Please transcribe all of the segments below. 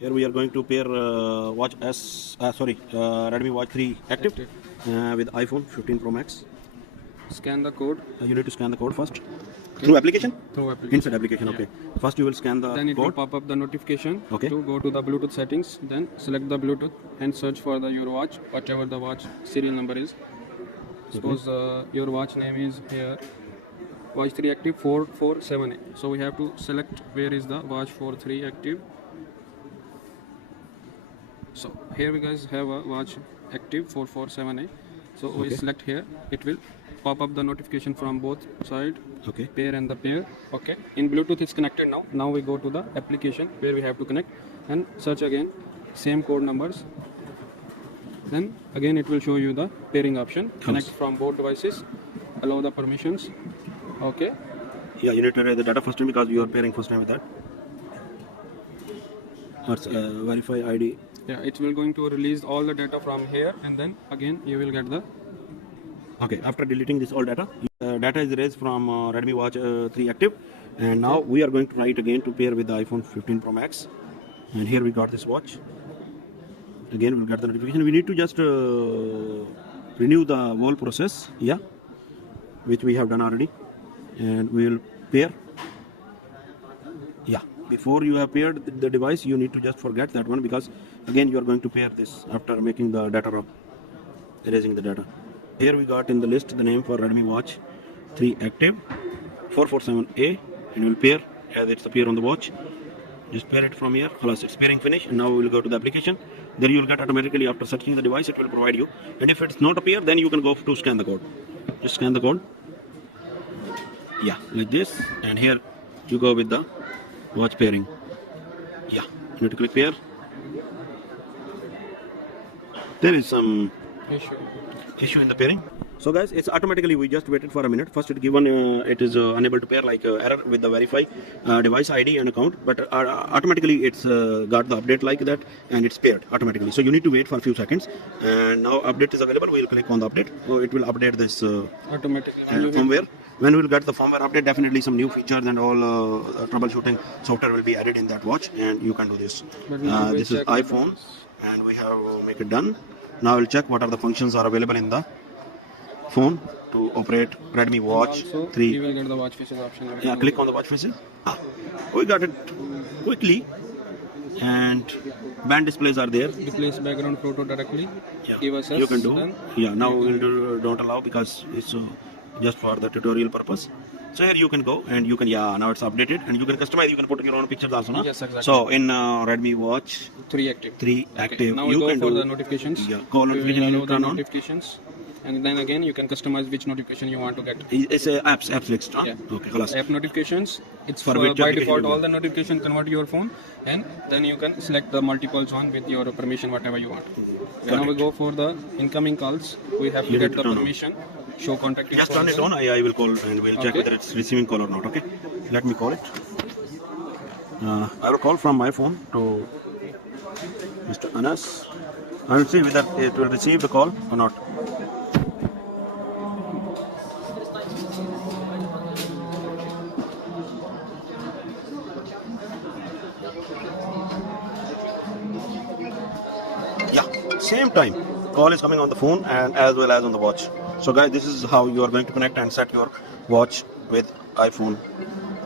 Here we are going to pair Redmi Watch 3 Active with iPhone 15 Pro Max. Scan the code. You need to scan the code first. Through application? Through application. Inside application, okay. First you will scan the Then it will code. pop up the notification. Okay. To go to the Bluetooth settings. Then select the Bluetooth and search for your watch, whatever the watch serial number is. Suppose your watch name is here, Watch 3 Active 447A. So we have to select where is the Watch 43 Active. So here we guys have a Watch Active 447A. So we select here. It will pop up the notification from both side. Okay. Pair and the pair. Okay. In Bluetooth it's connected now. Now we go to the application where we have to connect and search again same code numbers. Then again it will show you the pairing option. Connect from both devices. Allow the permissions. Okay. Yeah, you need to read the data first time because you are pairing first time with that. Verify ID. Yeah, it will going to release all the data from here and then again you will get the. Okay, after deleting this all data, data is erased from Redmi Watch 3 Active, and now we are going to try it again to pair with the iPhone 15 Pro Max. And here we got this watch. Again, we'll get the notification. We need to just renew the whole process, yeah, which we have done already, and we will pair. Yeah, before you have paired the device, you need to just forget that one because again you are going to pair this after making the data row, erasing the data. Here we got in the list the name for Redmi Watch 3 Active 447A, and we will pair as it's appear on the watch. Just pair it from here. Halas, it's pairing finished, and now we will go to the application. There you will get automatically after searching the device, it will provide you. And if it's not appear, then you can go to scan the code. Just scan the code. Yeah, like this. And here you go with the watch pairing. Yeah, you need to click pair. There is some issue in the pairing. So guys, it's automatically, we just waited for a minute. First it given it is unable to pair, like error with the verify device ID and account, but automatically it's got the update like that and it's paired automatically. So you need to wait for a few seconds, and now update is available. We'll click on the update. So it will update this Automatically. firmware. When we will get the firmware update, definitely some new features and all troubleshooting software will be added in that watch, and you can do this. This is iPhone, and we have make it done. Now we'll check what are the functions are available in the phone to operate Redmi Watch 3. You will get the watch faces option. Yeah, click on the watch faces. We got it quickly, and band displays are there. Replace background photo directly. Yeah, Give us you can do. done. Yeah, now we'll don't allow because it's just for the tutorial purpose. So here you can go and you can, now it's updated and you can customize, you can put your own pictures also, no? Yes, exactly. So in Redmi Watch 3 Active. 3 Active, Now we you go can for do the notifications. Yeah, call notification you Allow need to the turn on. notifications, and then again you can customize which notification you want to get. It's apps list, huh? Yeah. Okay, halas. App notifications. It's For for which by application default you all want? the notification convert to your phone, and then you can select the multiple one with your permission whatever you want. Now we go for the incoming calls. We have to You get need the to turn on. permission. Show contact Just turn it information. on, I will call and we'll check Okay. whether it's receiving call or not, okay? Let me call it. I will call from my phone to Mr. Anas. I will see whether it will receive the call or not. Yeah, same time. Call is coming on the phone and as well as on the watch. So guys, this is how you are going to connect and set your watch with iPhone.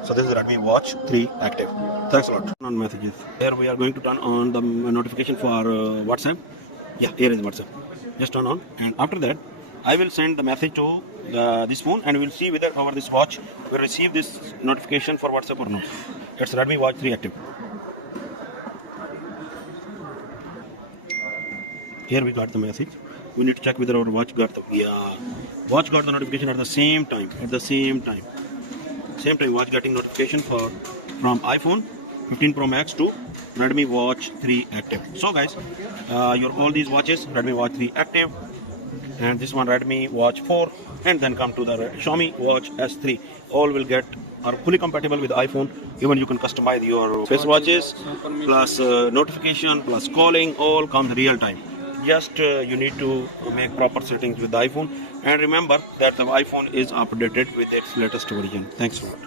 So this is Redmi Watch 3 Active. Thanks a lot. Turn on messages. Here we are going to turn on the notification for WhatsApp. Yeah, here is WhatsApp. Just turn on, and after that, I will send the message to this phone, and we will see whether over this watch will receive this notification for WhatsApp or not. It's Redmi Watch 3 Active. Here we got the message. We need to check whether our watch got the watch got the notification at the same time. Same time watch getting notification from iPhone 15 Pro Max to Redmi Watch 3 Active. So guys, your all these watches, Redmi Watch 3 Active, and this one Redmi Watch 4, and then come to the Xiaomi Watch S3. All will get are fully compatible with iPhone. Even you can customize your face watches, plus notification, plus calling, all comes real time. Just you need to make proper settings with the iPhone, and remember that the iPhone is updated with its latest version. Thanks a lot.